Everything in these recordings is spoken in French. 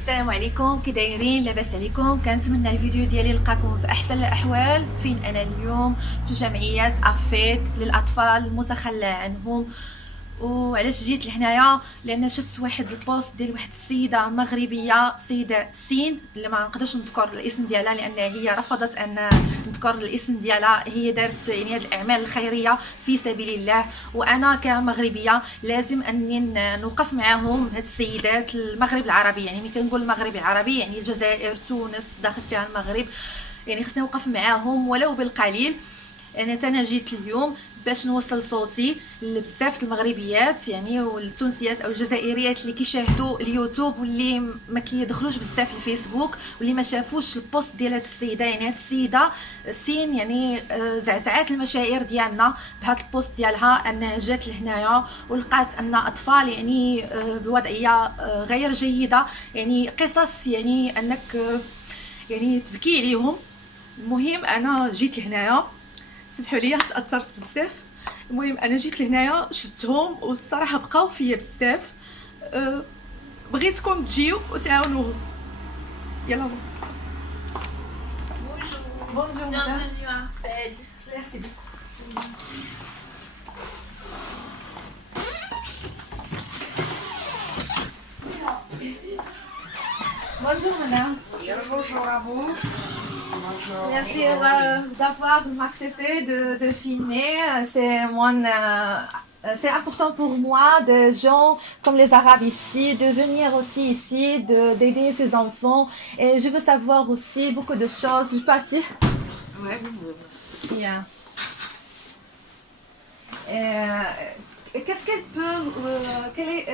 السلام عليكم، كي دايرين؟ لاباس عليكم؟ كنتمنى الفيديو ديالي لقاكم في احسن الاحوال. فين انا اليوم؟ في جمعيه افيد للاطفال المتخلى عنهم. وعلاش جيت لهنايا؟ لان شفت واحد البوست ديال واحد السيده مغربيه، سيده سين اللي ما نقدرش نذكر الاسم ديالها لان هي رفضت ان نذكر الاسم ديالها. هي دارت يعني هاد الاعمال الخيريه في سبيل الله، وانا كمغربيه لازم اني نوقف معاهم. هاد السيدات المغرب العربي، يعني ملي كنقول المغرب العربي يعني الجزائر، تونس، داخل فيها المغرب، يعني خصني نوقف معاهم ولو بالقليل. انا جيت اليوم باش نوصل صوتي لبزاف المغربيات يعني والتونسيات او الجزائريات اللي كيشاهدوا اليوتيوب واللي ما كيدخلوش بزاف الفيسبوك واللي ما شافوش البوست ديال هاد السيده. يعني هاد السيده سين يعني زعزعات المشاعر ديالنا بهاد البوست ديالها، انها جات لهنايا ولقات ان اطفال يعني بوضعيه غير جيده، يعني قصص يعني انك يعني تبكي عليهم. المهم انا جيت لهنايا، سمحوا لي تاثرت بزاف. المهم انا جيت لهنايا شفتهم والصراحه بقاو فيا بزاف. بغيتكم تجيو وتعاونوهم. يلا بونجور مدام. Merci beaucoup. Bonjour madame. Bonjour à vous. Bonjour. Merci d'avoir accepté de filmer. C'est important pour moi, des gens comme les Arabes ici, de venir aussi ici, d'aider ces enfants. Et je veux savoir aussi beaucoup de choses. Je passe ici. Ouais. Yeah. Qu'est-ce qu'elle peut, quel est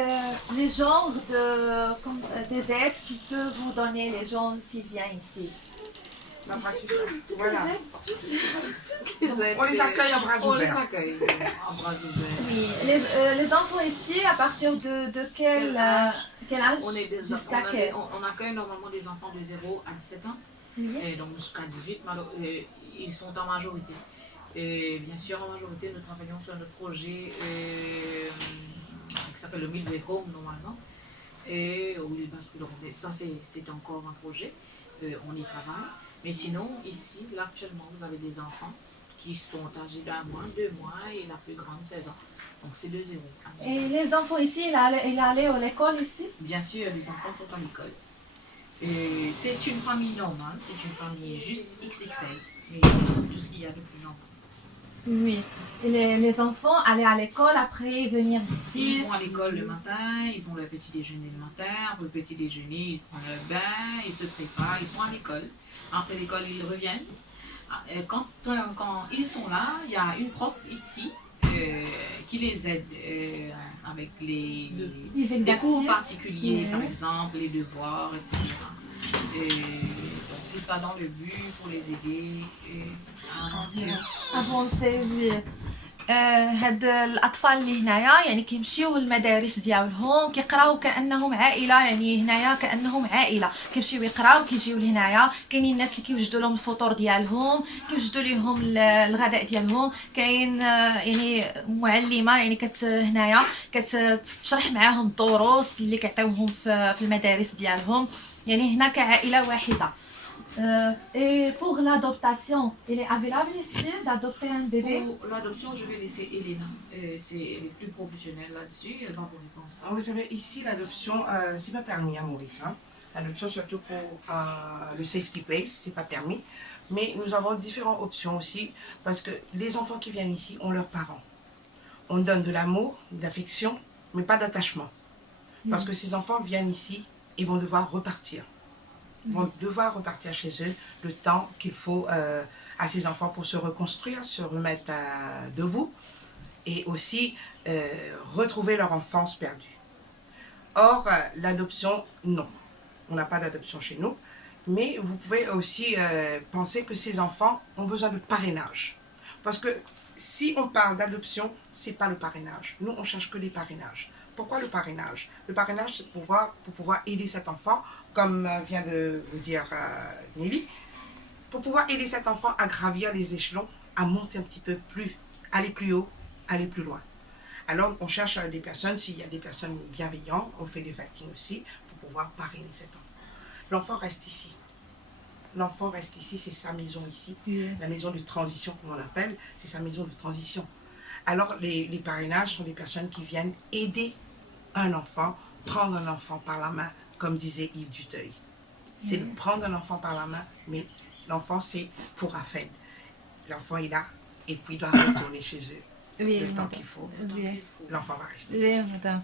les genres des aides qui peuvent vous donner les gens s'ils viennent ici? Voilà. aides, On les accueille à bras on les ouverts. accueille en bras ouverts. Oui. Les enfants ici, à partir de quel âge? On, est des, Jusqu'à on, a quel? des- on accueille normalement des enfants de 0 à 17 ans, Oui. et donc jusqu'à 18, ils sont en majorité. Et bien sûr, en majorité, nous travaillons sur notre projet qui s'appelle le Midway Home normalement. Et oui, parce que donc, ça, c'est encore un projet, on y travaille. Mais sinon, ici, là, actuellement, vous avez des enfants qui sont âgés d'1 mois, 2 mois et la plus grande 16 ans. Donc c'est de 0 à 18 ans. Et les enfants ici, il est allé à l'école ici? Bien sûr, les enfants sont à l'école. Et c'est une famille normale, c'est une famille juste XXL, mais tout ce qu'il y a de plus normal. Oui. Et les enfants allaient à l'école, après venir ici. Ils vont à l'école le matin, ils ont leur petit déjeuner le matin, pour le petit déjeuner, ils prennent leur bain, ils se préparent, ils sont à l'école. Après l'école, ils reviennent. Et quand ils sont là, il y a une prof ici qui les aide avec les cours exercices. particuliers, Oui. par exemple, les devoirs, etc. Et donc, tout ça dans le but pour les aider à avancer. افونسي وي. هاد الاطفال اللي هنايا يعني كيمشيو للمدارس ديالهم، كيقراو كانهم عائله، يعني هنايا كانهم عائله، كيمشيو يقراو كيجيو لهنايا. كاينين الناس اللي كيوجدوا لهم الفطور ديالهم، كيوجدوا لهم الغداء ديالهم. كاين يعني معلمه يعني هنايا كتشرح معاهم الدروس اللي كيعطيوهم في المدارس ديالهم، يعني هنا كعائله واحده. Et pour l'adoption, il est available ici d'adopter un bébé? Pour l'adoption, je vais laisser Elena. Elle est plus professionnelle là-dessus, elle va vous répondre. Vous savez, ici, l'adoption, c'est pas permis à Maurice. Hein. L'adoption, surtout pour le safety place, c'est pas permis. Mais nous avons différentes options aussi, parce que les enfants qui viennent ici ont leurs parents. On donne de l'amour, de l'affection, mais pas d'attachement. Parce que ces enfants viennent ici et vont devoir repartir. Vont devoir repartir chez eux le temps qu'il faut à ces enfants pour se reconstruire, se remettre debout et aussi retrouver leur enfance perdue. Or, l'adoption, non. On n'a pas d'adoption chez nous. Mais vous pouvez aussi penser que ces enfants ont besoin de parrainage. Parce que si on parle d'adoption, c'est pas le parrainage. Nous, on cherche que les parrainages. Pourquoi le parrainage? Le parrainage, c'est pour pouvoir aider cet enfant, comme vient de vous dire Nelly, pour pouvoir aider cet enfant à gravir les échelons, à monter un petit peu plus, aller plus haut, aller plus loin. Alors, on cherche des personnes, s'il y a des personnes bienveillantes, on fait des votings aussi, pour pouvoir parrainer cet enfant. l'enfant reste ici. L'enfant reste ici, c'est sa maison ici, la maison de transition comme on l'appelle, c'est sa maison de transition. Alors les parrainages sont des personnes qui viennent aider un enfant, prendre un enfant par la main, comme disait Yves Duteuil. C'est de prendre un enfant par la main, mais l'enfant c'est pour Afed. L'enfant est là et puis il doit retourner chez eux le temps qu'il faut. L'enfant va rester ici. مدام.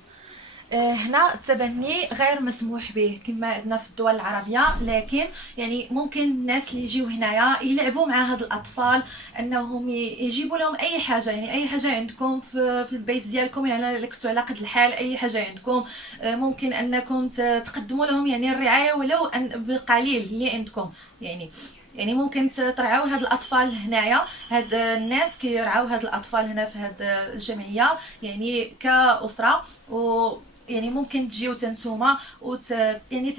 هنا التبني غير مسموح به كما عندنا في الدول العربيه، لكن يعني ممكن الناس اللي يجيو هنايا يلعبوا مع هاد الاطفال، انهم يجيبوا لهم اي حاجه، يعني اي حاجه عندكم في البيت ديالكم، يعني كنتوا على قد الحال اي حاجه عندكم ممكن انكم تقدموا لهم يعني الرعايه ولو بالقليل اللي عندكم. يعني ممكن ترعاو هاد الاطفال هنايا، هاد الناس كيرعاو هاد الاطفال هنا في هاد الجمعيه يعني كاسره، و يعني ممكن تجيو نتوما يعني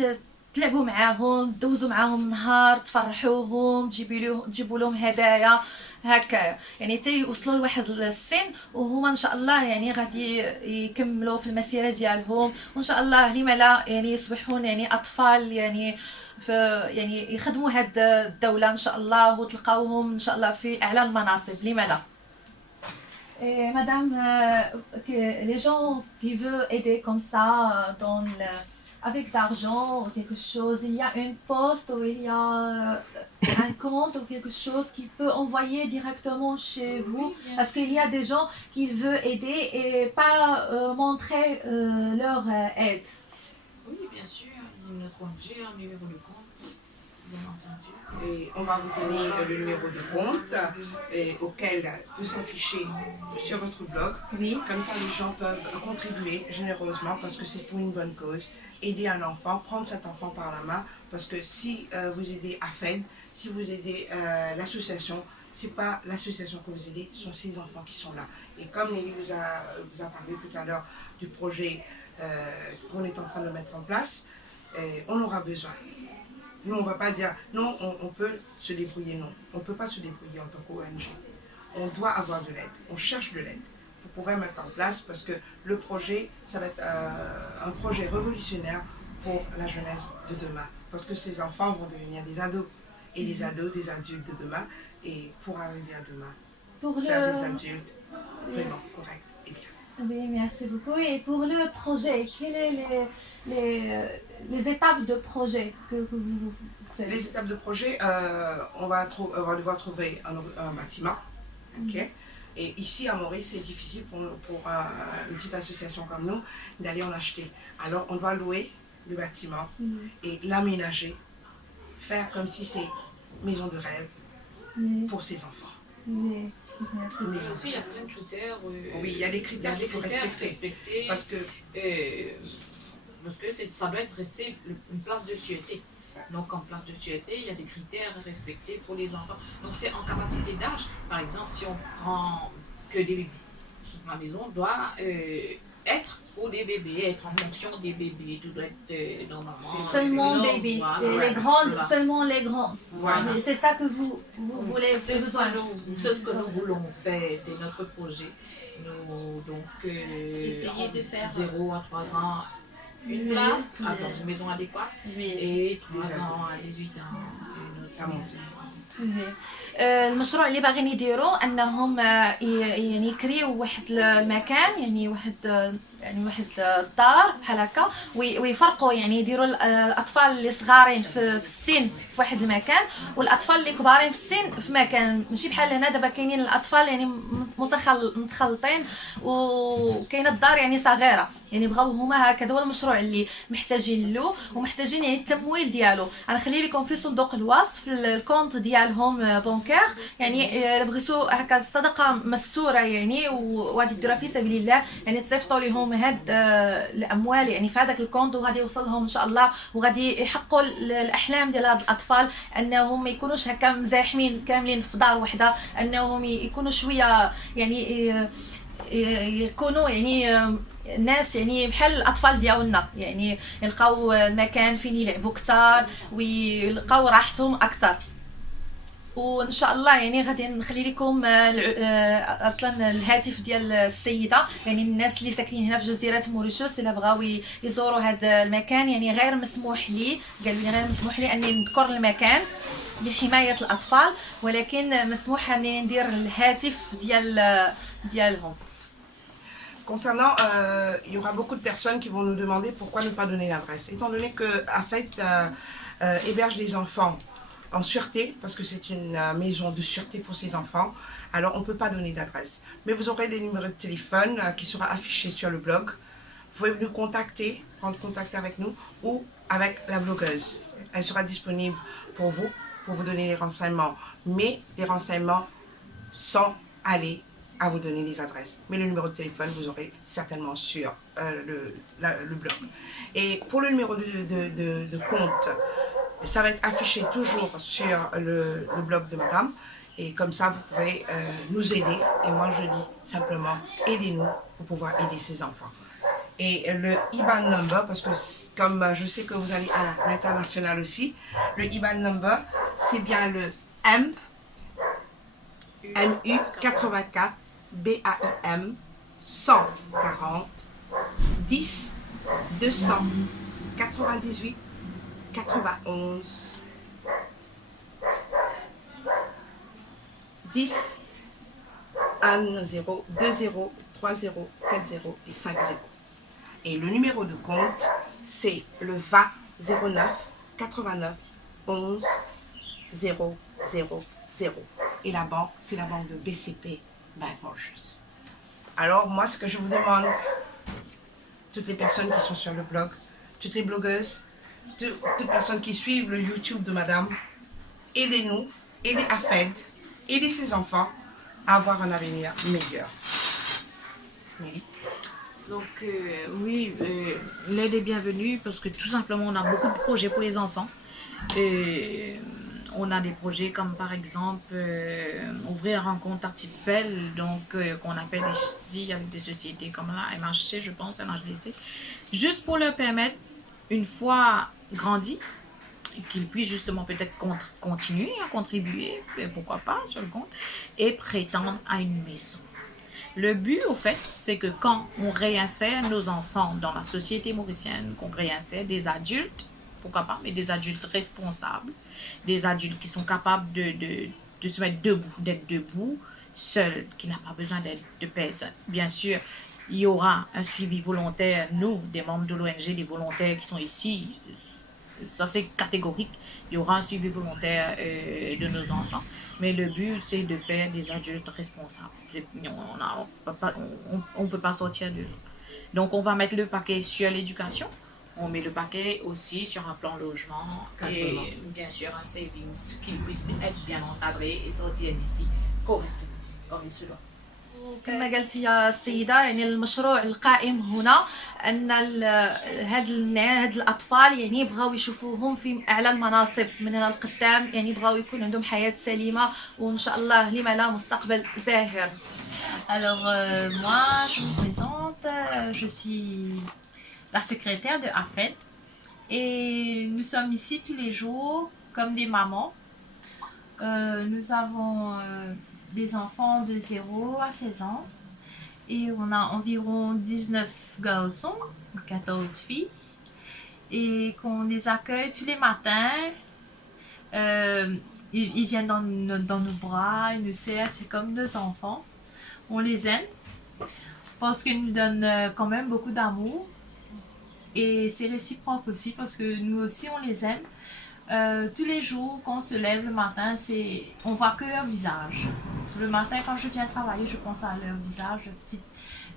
تلعبوا معاهم، دوزوا معاهم نهار، تفرحوهم، تجيبوا لهم هدايا هكا، يعني يوصلوا لواحد السن وهما ان شاء الله يعني غادي يكملوا في المسيره ديالهم، وان شاء الله لما لا يعني يصبحون يعني اطفال يعني يعني يخدموا هاد الدوله ان شاء الله، وتلقاوهم ان شاء الله في اعلى المناصب، لما لا. Et madame, les gens qui veulent aider comme ça, avec d'argent ou quelque chose, il y a une poste ou il y a un compte ou quelque chose qui peut envoyer directement chez vous, parce qu'il y a des gens qui veulent aider et pas montrer leur aide. Oui, bien sûr, notre ONG, un numéro de compte, bien entendu. Et on va vous donner le numéro de compte auquel peut s'afficher sur votre blog. Oui. Comme ça, les gens peuvent contribuer généreusement parce que c'est pour une bonne cause. Aider un enfant, prendre cet enfant par la main, parce que si vous aidez AFED, si vous aidez l'association, c'est pas l'association que vous aidez, ce sont ces enfants qui sont là. Et comme Nelly vous a parlé tout à l'heure du projet qu'on est en train de mettre en place, on aura besoin. Nous, on ne va pas dire, non, on peut se débrouiller, non. On ne peut pas se débrouiller en tant qu'ONG. On doit avoir de l'aide, on cherche de l'aide pour pouvoir mettre en place, parce que le projet, ça va être un projet révolutionnaire pour la jeunesse de demain. Parce que ces enfants vont devenir des ados, et les ados, des adultes de demain, et pour arriver à demain, faire des adultes vraiment corrects et bien. Oui, merci beaucoup. Et pour le projet, quelles sont les étapes de projet que vous faites? Les étapes de projet, on va devoir trouver un bâtiment. Okay? Et ici à Maurice, c'est difficile pour une petite association comme nous d'aller en acheter. Alors on doit louer le bâtiment et l'aménager, faire comme si c'est maison de rêve pour ses enfants. Mais aussi, il y a plein de critères. Oui, il y a des critères qu'il faut respecter. Parce que ça doit être resté une place de sûreté. Donc, en place de sûreté, il y a des critères à respecter pour les enfants. Donc, c'est en capacité d'âge. Par exemple, si on prend que des bébés, la maison doit être pour des bébés, être en fonction des bébés. Tout doit être normalement. Seulement bébés. Les grandes, seulement les grands. Voilà. C'est ça que vous voulez. C'est ce que nous voulons faire. C'est notre projet. Nous, donc, Essayer de faire 0 à 3 ans. Une place dans une maison adéquate et 3 ans à 18 ans المشروع اللي باغيين يديروا انهم يعني يكريو واحد المكان، يعني واحد الدار بحال هكا، ويفرقوا يعني يديروا الاطفال اللي صغارين في السن في واحد المكان، والاطفال اللي كبارين في السن في مكان، ماشي بحال هنا دابا كاينين الاطفال يعني متخلطين وكاينه الدار يعني صغيره، يعني بغاو هما هكذا. هو المشروع اللي محتاجين له ومحتاجين يعني التمويل ديالو. غنخلي لكم في صندوق الوصف الكونت ديالهم بونكير، يعني الا بغيتو هكا الصدقه مسوره يعني وغادي ديروها في سبيل الله، يعني تصيفطوا لهم هاد الاموال يعني في هذاك الكونت، وغادي يوصلهم ان شاء الله، وغادي يحققوا الاحلام ديال هاد الاطفال، انهم ما يكونوش هكا مزاحمين كاملين في دار وحده، انهم يكونوا شويه يعني يكونوا يعني الناس يعني بحال الاطفال ديالنا، يعني يلقاو مكان فين يلعبوا اكثر ويلقاو راحتهم اكثر. وان شاء الله يعني غادي نخلي لكم اصلا الهاتف ديال السيده، يعني الناس اللي ساكنين هنا في جزيره موريشيوس الا بغاو يزوروا هذا المكان، يعني غير مسموح لي، قالوا لي غير مسموح لي اني نذكر المكان لحمايه الاطفال، ولكن مسموح اني ندير الهاتف ديالهم. Concernant, il y aura beaucoup de personnes qui vont nous demander pourquoi ne pas donner l'adresse. Étant donné que AFET héberge des enfants en sûreté, parce que c'est une maison de sûreté pour ces enfants, alors on ne peut pas donner d'adresse. Mais vous aurez les numéros de téléphone qui seront affichés sur le blog. Vous pouvez nous contacter, prendre contact avec nous ou avec la blogueuse. Elle sera disponible pour vous donner les renseignements. Mais les renseignements sans aller à vous donner les adresses. Mais le numéro de téléphone, vous aurez certainement sur le blog. Et pour le numéro de compte, ça va être affiché toujours sur le blog de madame. Et comme ça, vous pouvez nous aider. Et moi, je dis simplement, aidez-nous pour pouvoir aider ces enfants. Et le IBAN number, parce que comme je sais que vous allez à l'international aussi, le IBAN number, c'est bien le MU 84 BAIM 140 10 298 91 10 1 0 2 0 3 0 4 0 et 5 0. Et le numéro de compte, c'est le VA 09 89 11 0 0 0. Et la banque, c'est la banque de BCP Bank Mauritius. Alors, moi, ce que je vous demande, toutes les personnes qui sont sur le blog, toutes les blogueuses, toutes les personnes qui suivent le YouTube de madame, aidez-nous, aidez AFED, aidez ces enfants à avoir un avenir meilleur. Oui. Donc oui, l'aide est bienvenue parce que tout simplement on a beaucoup de projets pour les enfants. On a des projets comme par exemple ouvrir un compte artificiel, donc qu'on appelle ici avec des sociétés comme la MHC, je pense, MHDC, juste pour leur permettre, une fois grandis, qu'ils puissent justement peut-être continuer à contribuer, pourquoi pas, sur le compte, et prétendre à une maison. Le but, au fait, c'est que quand on réinsère nos enfants dans la société mauricienne, qu'on réinsère des adultes, pourquoi pas, mais des adultes responsables, des adultes qui sont capables de se mettre debout, d'être debout, seuls, qui n'ont pas besoin d'aide de personne. Bien sûr, il y aura un suivi volontaire, nous, des membres de l'ONG, des volontaires qui sont ici, ça c'est catégorique, il y aura un suivi volontaire de nos enfants. Mais le but, c'est de faire des adultes responsables. On ne peut pas sortir de là. Donc, on va mettre le paquet sur l'éducation. On met le paquet aussi sur un plan logement. Et bien sûr, un savings qui puisse être bien encadré et sortir d'ici correctement, comme il se doit. كما قالت يا السيدة، يعني المشروع القائم هنا أن هاد الأطفال يعني بغاو يشوفوهم في أعلى المناصب من هنا القدام، يعني بغاو يكون عندهم حياة سليمة وإن شاء الله لما لا مستقبل زاهر. Alors moi je me présente, je suis la secrétaire de AFET et nous sommes ici tous les jours comme des mamans. Nous avons des enfants de 0 à 16 ans et on a environ 19 garçons, 14 filles et qu'on les accueille tous les matins. Ils viennent dans nos bras, ils nous serrent, c'est comme nos enfants. On les aime parce qu'ils nous donnent quand même beaucoup d'amour et c'est réciproque aussi parce que nous aussi on les aime. Tous les jours quand on se lève le matin, on voit que leur visage. Le matin quand je viens travailler, je pense à leur visage,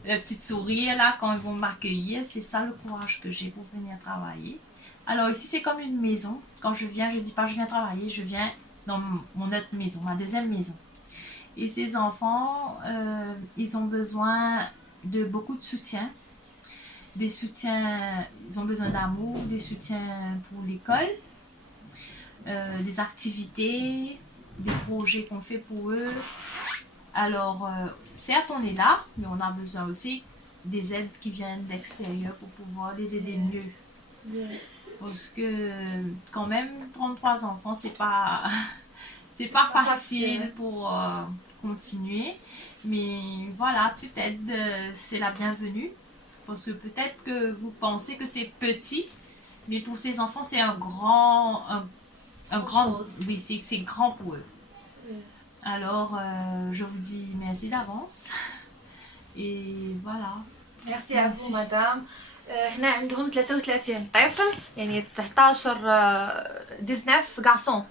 le petit sourire là quand ils vont m'accueillir. C'est ça le courage que j'ai pour venir travailler. Alors ici c'est comme une maison. Quand je viens, je dis pas je viens travailler, je viens dans mon autre maison, ma deuxième maison. Et ces enfants, ils ont besoin de beaucoup de soutien. Des soutiens, ils ont besoin d'amour, des soutiens pour l'école, des activités, des projets qu'on fait pour eux. Alors, certes, on est là, mais on a besoin aussi des aides qui viennent d'extérieur pour pouvoir les aider mieux. Parce que, quand même, 33 enfants, c'est pas c'est pas facile pour continuer. Mais voilà, toute aide, c'est la bienvenue. Parce que peut-être que vous pensez que c'est petit, mais pour ces enfants, c'est un grand, oui, c'est grand pour eux. Alors, je vous dis merci d'avance. Et voilà. Merci à vous مدام. هنا عندهم 33 طفل يعني 19 garçons.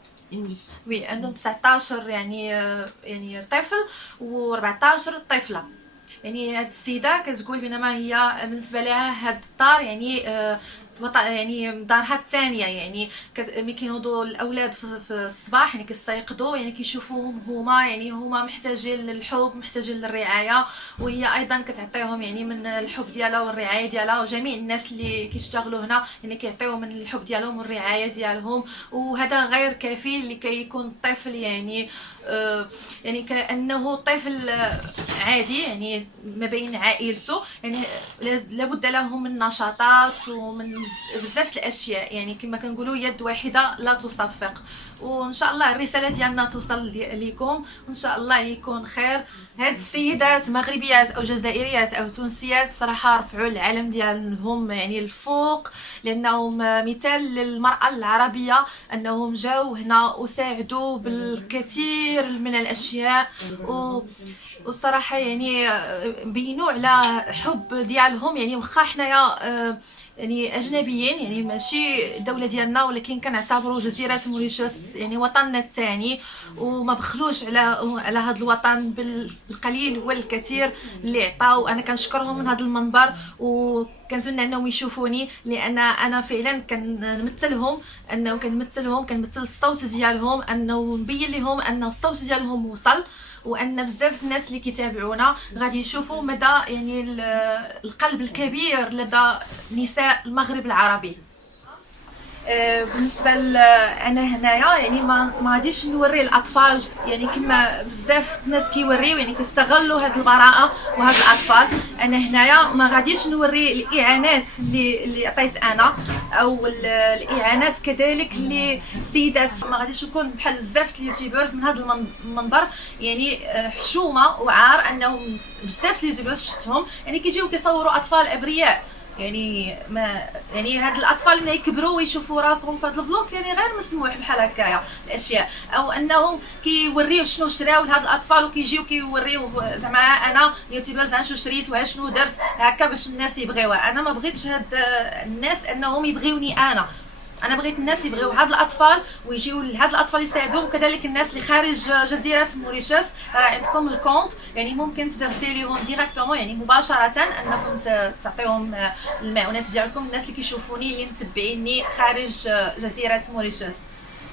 وي عندهم 19 يعني طفل و14 طفله. يعني هاد السيده كتقول بينما هي بالنسبه لها هاد الدار يعني دارها الثانيه يعني ملي كينوضوا الاولاد في الصباح يعني كيستيقظوا يعني كيشوفوهم هما محتاجين للحب محتاجين للرعايه وهي ايضا كتعطيهم يعني من الحب ديالها والرعايه ديالها وجميع الناس اللي كيشتغلوا هنا يعني كيعطيو من الحب ديالهم والرعايه ديالهم وهذا غير كافي لكي يكون الطفل يعني كانه طفل عادي يعني ما بين عائلته يعني لابد لهم من نشاطات ومن بزاف الاشياء يعني كما كنقولوا يد واحده لا تصفق وان شاء الله الرساله ديالنا توصل لكم وان شاء الله يكون خير. هاد السيدات مغربيات او جزائريات او تونسيات صراحه رفعوا العلم ديالهم يعني الفوق لانهم مثال للمراه العربيه انهم جاوا هنا وساعدوا بالكثير من الاشياء والصراحه يعني بينوا على حب ديالهم يعني واخا حنايا يعني اجنبيين يعني ماشي الدوله ديالنا ولكن كنعتبروا جزيره موريشيوس يعني وطننا الثاني وما بخلوش على هذا الوطن بالقليل والكثير اللي عطاو. انا كنشكرهم من هذا المنبر وكنتمنى انهم يشوفوني لان انا فعلا كنمثلهم كنمثل الصوت ديالهم انه نبين لهم ان الصوت ديالهم وصل وان بزاف الناس اللي كيتابعونا غادي يشوفوا مدى يعني القلب الكبير لدى نساء المغرب العربي. بالنسبه انا هنايا يعني ما غاديش نوري الاطفال يعني كما بزاف الناس كيوريو يعني كيستغلوا هذه البراءه وهاد الاطفال. انا هنايا ما غاديش نوري الاعانات اللي عطيت انا او الاعانات كذلك اللي السيدات ما غاديش نكون بحال بزاف اليوتيوبرز من هذا المنبر يعني حشومه وعار انهم بزاف اليوتيوبرز شفتهم يعني كيجيو كيصوروا اطفال ابرياء يعني ما يعني هاد الاطفال اللي يكبروا ويشوفوا راسهم في هذا الفلوق يعني غير مسموح بحال هكايا الاشياء او انهم كيوريو شنو شراو لهاد الاطفال وكيجيو كيوريو زعما انا يوتيوبرز شنو شريت وشنو درت هكا باش الناس يبغيوها. انا ما بغيتش هاد الناس انهم يبغيوني انا بغيت الناس يبغيو هاد الاطفال ويجيو لهاد الاطفال يساعدوهم وكذلك الناس اللي خارج جزيره موريشيوس راه عندكم الكونت يعني ممكن تفيرسي ليهم ديريكتومون يعني مباشره انكم تعطيهم المعونات ديالكم الناس اللي كيشوفوني اللي متبعيني خارج جزيره موريشيوس.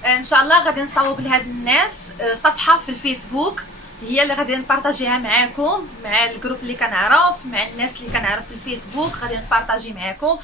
ان شاء الله غادي نصاوب لهاد الناس صفحه في الفيسبوك هي اللي غادي نبارطاجيها معاكم مع الجروب اللي كنعرف مع الناس اللي كنعرف في الفيسبوك غادي نبارطاجي معاكم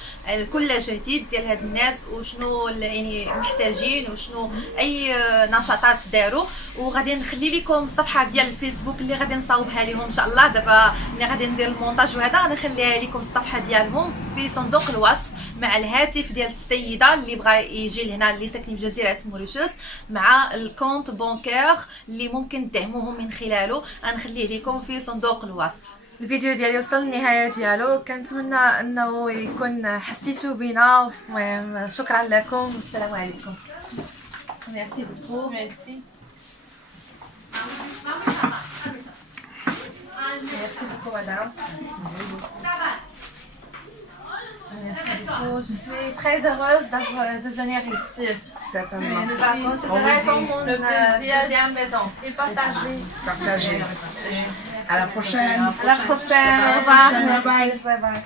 كل جديد ديال هاد الناس وشنو يعني محتاجين وشنو اي نشاطات داروا وغادي نخلي لكم الصفحه ديال الفيسبوك اللي غادي نصاوبها لهم ان شاء الله دابا ملي غادي ندير المونتاج وهذا غادي نخليها لكم الصفحه ديالهم في صندوق الوصف مع الهاتف ديال السيده اللي بغى يجي لهنا اللي ساكنين في جزيره موريشيوس مع الكونت بونكير اللي ممكن تدعموهم من خلاله غنخليه لكم في صندوق الوصف. الفيديو ديالي وصل للنهايه ديالو كنتمنى انه يكون حسيتوا بينا. المهم شكرا لكم والسلام عليكم. ميرسي بوكو. ميرسي بوكو مدام. Je suis très heureuse de venir ici. Certainement. C'est vraiment mon deuxième maison. Et partager. Partagez. À la prochaine. À la prochaine. Au revoir. Bye bye. Bye bye.